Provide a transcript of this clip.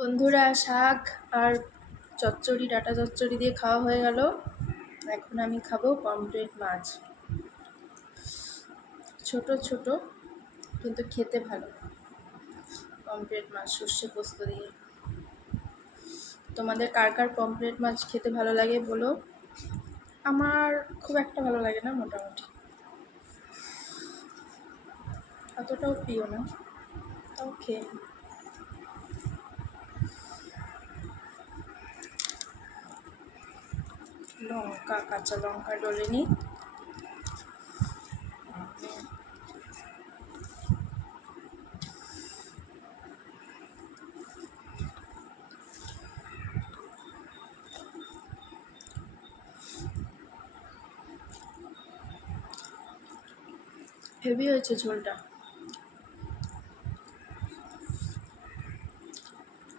বন্ধুরা, শাক আর চচ্চড়ি, ডাঁটা চচ্চড়ি দিয়ে খাওয়া হয়ে গেল। এখন আমি খাবো পমফ্রেট মাছ। ছোট ছোট কিন্তু খেতে ভালো। পমফ্রেট মাছ সর্ষে পোস্ত দিয়ে। তোমাদের কার কার পমফ্রেট মাছ খেতে ভালো লাগে বলো। আমার খুব একটা ভালো লাগে না, মোটামুটি, অতটাও প্রিয় না, তাও খেয়ে নিই। লঙ্কা, কাঁচা লঙ্কা ডলে নিই। হেভি হয়েছে ঝোলটা।